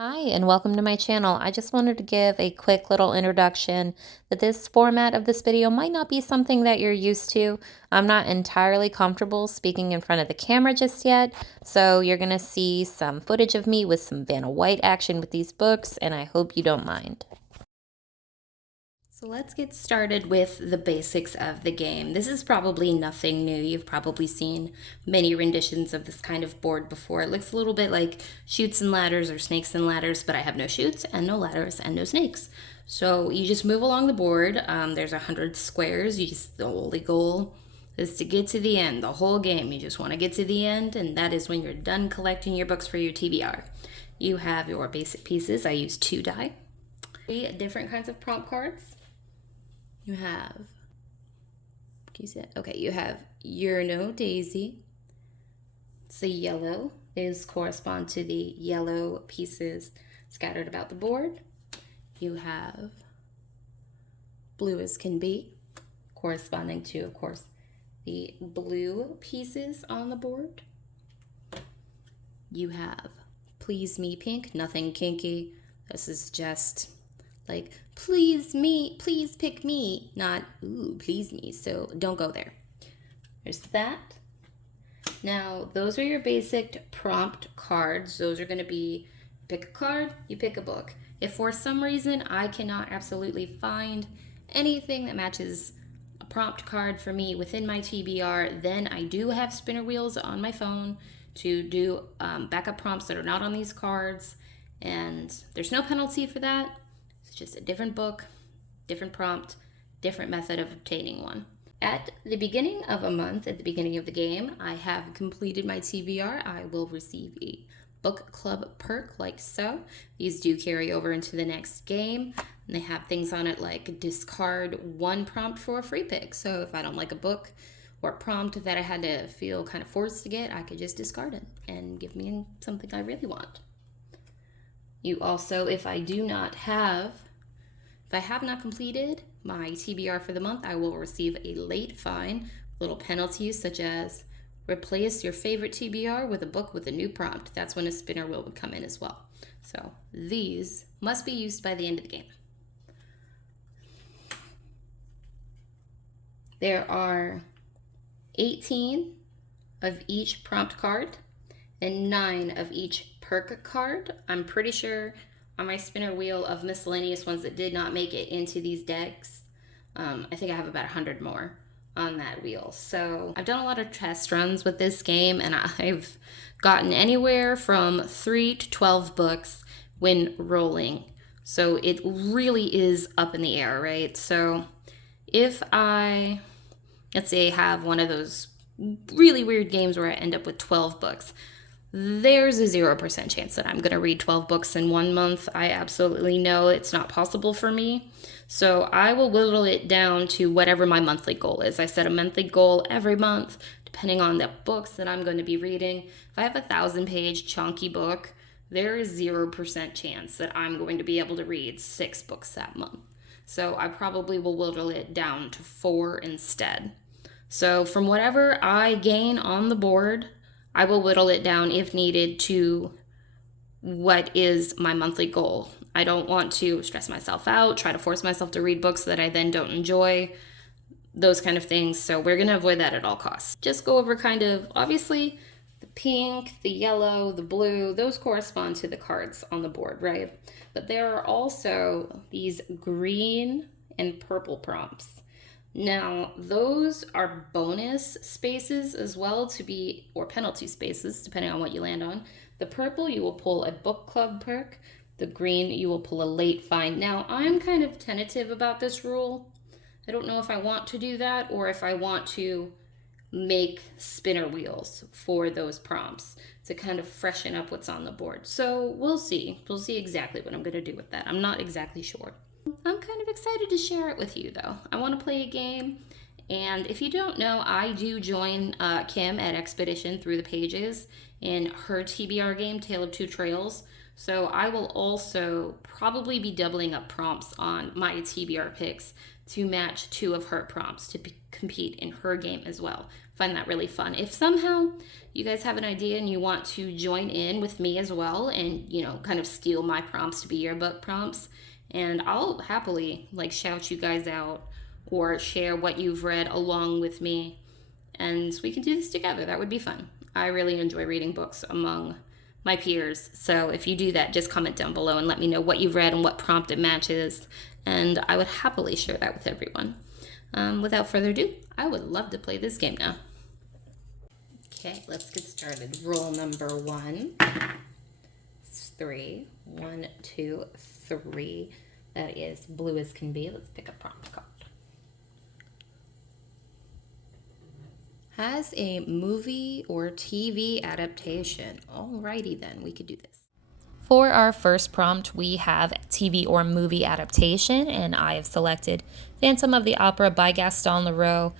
Hi, and welcome to my channel. I just wanted to give a quick little introduction that this format of this video might not be something that you're used to. I'm not entirely comfortable speaking in front of the camera just yet, so you're going to see some footage of me with some Vanna White action with these books, and I hope you don't mind. So let's get started with the basics of the game. This is probably nothing new. You've probably seen many renditions of this kind of board before. It looks a little bit like Chutes and Ladders or Snakes and Ladders, but I have no chutes and no ladders and no snakes. So you just move along the board. There's 100 squares. The only goal is to get to the end. The whole game, you just want to get to the end, and that is when you're done collecting your books for your TBR. You have your basic pieces. I use 2 die. 3 different kinds of prompt cards. You have, can you see it? Okay, you have Urno Daisy. It's the yellow. These correspond to the yellow pieces scattered about the board. You have Blue as Can Be, corresponding to, of course, the blue pieces on the board. You have Please Me Pink, nothing kinky. This is just like, please me, please pick me, not, ooh, please me. So don't go there. There's that. Now, those are your basic prompt cards. Those are going to be, pick a card, you pick a book. If for some reason I cannot absolutely find anything that matches a prompt card for me within my TBR, then I do have spinner wheels on my phone to do backup prompts that are not on these cards. And there's no penalty for that. It's just a different book, different prompt, different method of obtaining one. At the beginning of a month, at the beginning of the game, I have completed my TBR. I will receive a book club perk like so. These do carry over into the next game. And they have things on it like discard 1 prompt for a free pick. So if I don't like a book or prompt that I had to feel kind of forced to get, I could just discard it and give me something I really want. You also, if I have not completed my TBR for the month, I will receive a late fine, little penalties such as replace your favorite TBR with a book with a new prompt. That's when a spinner wheel would come in as well. So these must be used by the end of the game. There are 18 of each prompt card and 9 of each perk card. I'm pretty sure on my spinner wheel of miscellaneous ones that did not make it into these decks, I think I have about 100 more on that wheel. So I've done a lot of test runs with this game, and I've gotten anywhere from 3 to 12 books when rolling. So it really is up in the air, right? So if I, let's say, have one of those really weird games where I end up with 12 books, there's a 0% chance that I'm going to read 12 books in 1 month. I absolutely know it's not possible for me. So I will whittle it down to whatever my monthly goal is. I set a monthly goal every month, depending on the books that I'm going to be reading. If I have a 1,000-page chunky book, there is 0% chance that I'm going to be able to read 6 books that month. So I probably will whittle it down to 4 instead. So from whatever I gain on the board, I will whittle it down if needed to what is my monthly goal. I don't want to stress myself out, try to force myself to read books that I then don't enjoy, those kind of things. So we're going to avoid that at all costs. Just go over kind of, obviously, the pink, the yellow, the blue, those correspond to the cards on the board, right? But there are also these green and purple prompts. Now, those are bonus spaces as well to be, or penalty spaces, depending on what you land on. The purple, you will pull a book club perk. The green, you will pull a late fine. Now, I'm kind of tentative about this rule. I don't know if I want to do that or if I want to make spinner wheels for those prompts to kind of freshen up what's on the board. So we'll see. We'll see exactly what I'm going to do with that. I'm not exactly sure. I'm kind of excited to share it with you, though. I want to play a game, and if you don't know, I do join Kim at Expedition through the pages in her TBR game, Tale of Two Trails. So I will also probably be doubling up prompts on my TBR picks to match 2 of her prompts to compete in her game as well find that really fun. If somehow you guys have an idea and you want to join in with me as well and, you know, kind of steal my prompts to be your book prompts, and I'll happily like shout you guys out or share what you've read along with me, and we can do this together. That would be fun. I really enjoy reading books among my peers. So if you do that, just comment down below and let me know what you've read and what prompt it matches, and I would happily share that with everyone. Without further ado, I would love to play this game now. Okay, let's get started. Rule number 1. It's 3. 1, 2, 3. That is blue as can be. Let's pick a prompt card. Has a movie or TV adaptation. Alrighty then, we could do this. For our first prompt, we have TV or movie adaptation, and I have selected Phantom of the Opera by Gaston Leroux.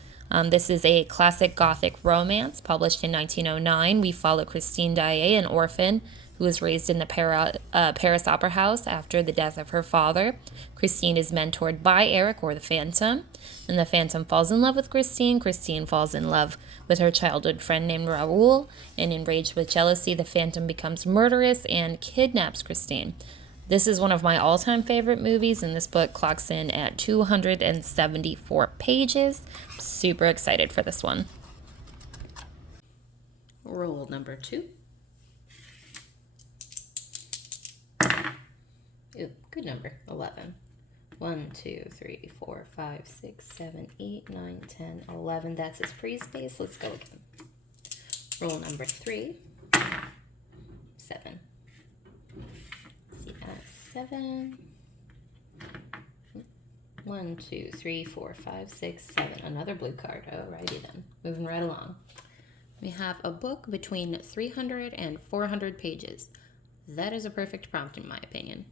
This is a classic Gothic romance published in 1909. We follow Christine Daae, an orphan who was raised in the Paris Opera House after the death of her father. Christine is mentored by Eric, or the Phantom, and the Phantom falls in love with Christine. Christine falls in love with her childhood friend named Leroux, and enraged with jealousy, the Phantom becomes murderous and kidnaps Christine. This is one of my all-time favorite movies, and this book clocks in at 274 pages. I'm super excited for this one. Rule number 2. Ooh, good number, 11. 1, 2, 3, 4, 5, 6, 7, 8, 9, 10, 11. That's his free space. Let's go again. Rule number 3. 7. See that? 7. 1, 2, 3, 4, 5, 6, 7. Another blue card. Alrighty then. Moving right along. We have a book between 300 and 400 pages. That is a perfect prompt in my opinion.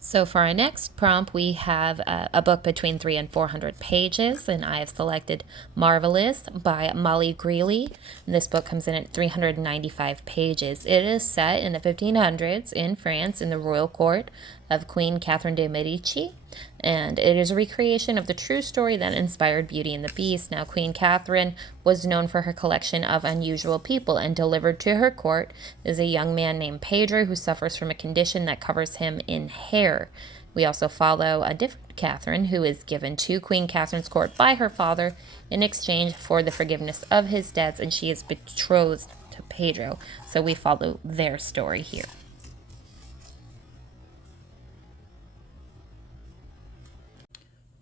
So for our next prompt, we have a book between 300 and 400 pages, and I have selected Marvelous by Molly Greeley. And this book comes in at 395 pages. It is set in the 1500s in France in the royal court of Queen Catherine de' Medici, and it is a recreation of the true story that inspired Beauty and the Beast. Now, Queen Catherine was known for her collection of unusual people, and delivered to her court is a young man named Pedro who suffers from a condition that covers him in hair. We also follow a different Catherine who is given to Queen Catherine's court by her father in exchange for the forgiveness of his debts, and she is betrothed to Pedro. So we follow their story here.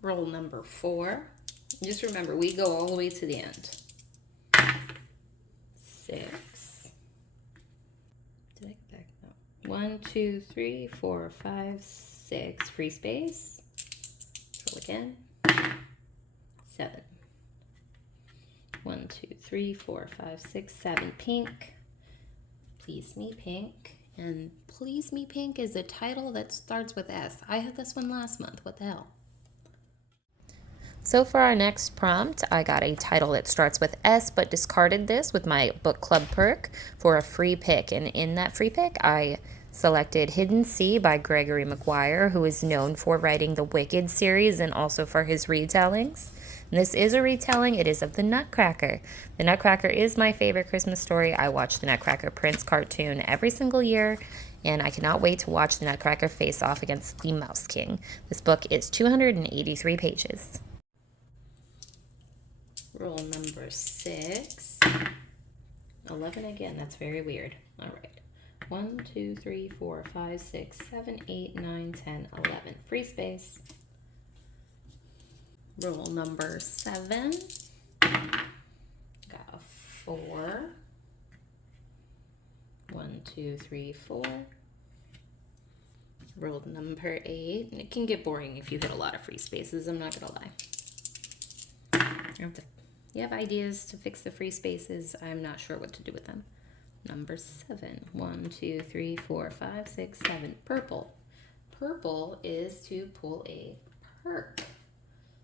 Rule number 4. Just remember, we go all the way to the end. 6. Did I get back? No. 1, 2, 3, 4, 5, 6. Free space. Roll again. 7. 1, 2, 3, 4, 5, 6, 7. Pink. Please Me Pink. And Please Me Pink is a title that starts with S. I had this one last month. What the hell? So for our next prompt, I got a title that starts with S, but discarded this with my book club perk for a free pick. And in that free pick, I selected Hiddensee by Gregory MaGuire, who is known for writing the Wicked series and also for his retellings. And this is a retelling. It is of the Nutcracker. The Nutcracker is my favorite Christmas story. I watch the Nutcracker Prince cartoon every single year, and I cannot wait to watch the Nutcracker face off against the Mouse King. This book is 283 pages. Rule number 6. 11 again. That's very weird. All right. 1, 2, 3, 4, 5, 6, 7, 8, 9, 10, 11. Free space. Rule number 7. Got a 4. 1, 2, 3, 4. Rule number 8. And it can get boring if you hit a lot of free spaces. I'm not going to lie. You have ideas to fix the free spaces. I'm not sure what to do with them. Number 7. 1, 2, 3, 4, 5, 6, 7. Purple. Purple is to pull a perk.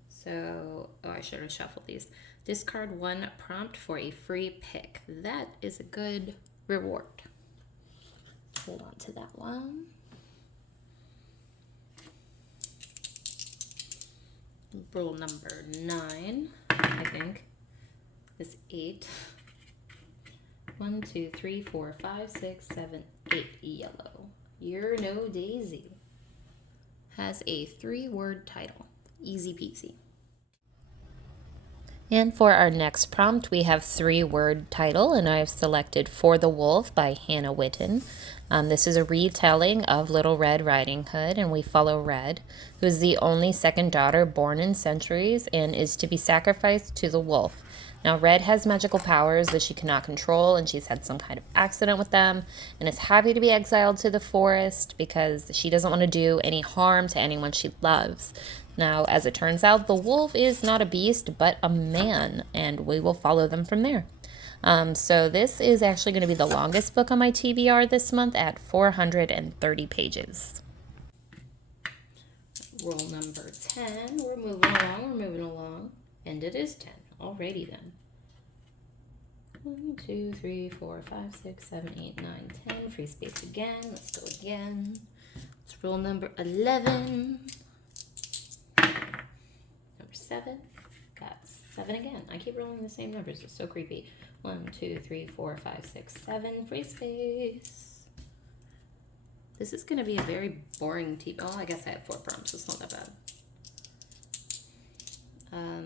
So, I should have shuffled these. Discard 1 prompt for a free pick. That is a good reward. Hold on to that one. Rule number 9, I think. This 8. 1, 2, 3, 4, 5, 6, 7, 8 yellow. You're no daisy. Has a 3-word title. Easy peasy. And for our next prompt, we have 3-word title, and I've selected For the Wolf by Hannah Whitten. This is a retelling of Little Red Riding Hood, and we follow Red, who is the only second daughter born in centuries and is to be sacrificed to the wolf. Now, Red has magical powers that she cannot control, and she's had some kind of accident with them, and is happy to be exiled to the forest because she doesn't want to do any harm to anyone she loves. Now, as it turns out, the wolf is not a beast, but a man, and we will follow them from there. So this is actually going to be the longest book on my TBR this month at 430 pages. Rule number 10. We're moving along. And it is 10. Alrighty then. 1, 2, 3, 4, 5, 6, 7, 8, 9, 10. Free space again. Let's go again. It's rule number 11. Number 7. Got 7 again. I keep rolling the same numbers. It's so creepy. 1, 2, 3, 4, 5, 6, 7. Free space. This is going to be a very boring Oh, I guess I have 4 prompts. It's not that bad.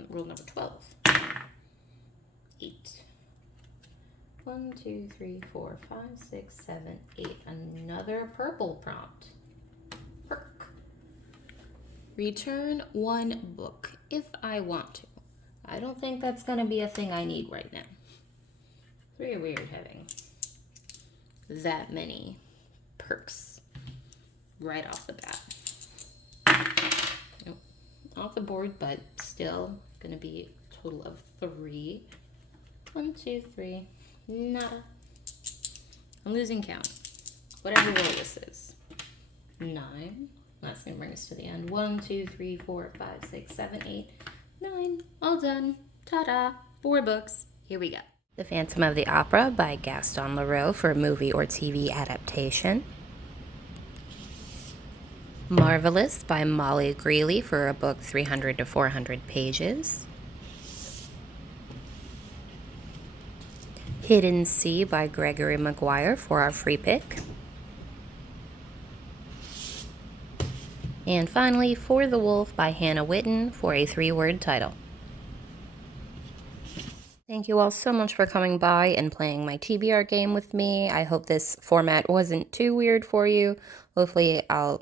Rule number 12. 8. 1, 2, 3, 4, 5, 6, 7, 8. Another purple prompt. Perk. Return 1 book if I want to. I don't think that's going to be a thing I need right now. It's very weird having that many perks right off the bat. Nope. Off the board, but still going to be a total of 3. 1, 2, 3. Nada. I'm losing count. Whatever roll this is. 9. That's going to bring us to the end. 1, 2, 3, 4, 5, 6, 7, 8, 9. All done. Ta-da. 4 books. Here we go. The Phantom of the Opera by Gaston Leroux for a movie or TV adaptation. Marvelous by Molly Greeley for a book 300 to 400 pages. Hiddensee by Gregory MaGuire for our free pick. And finally, For the Wolf by Hannah Whitten for a 3-word title. Thank you all so much for coming by and playing my TBR game with me. I hope this format wasn't too weird for you. Hopefully I'll,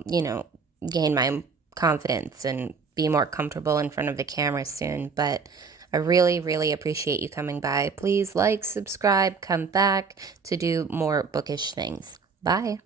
gain my confidence and be more comfortable in front of the camera soon. But I really, really appreciate you coming by. Please like, subscribe, come back to do more bookish things. Bye.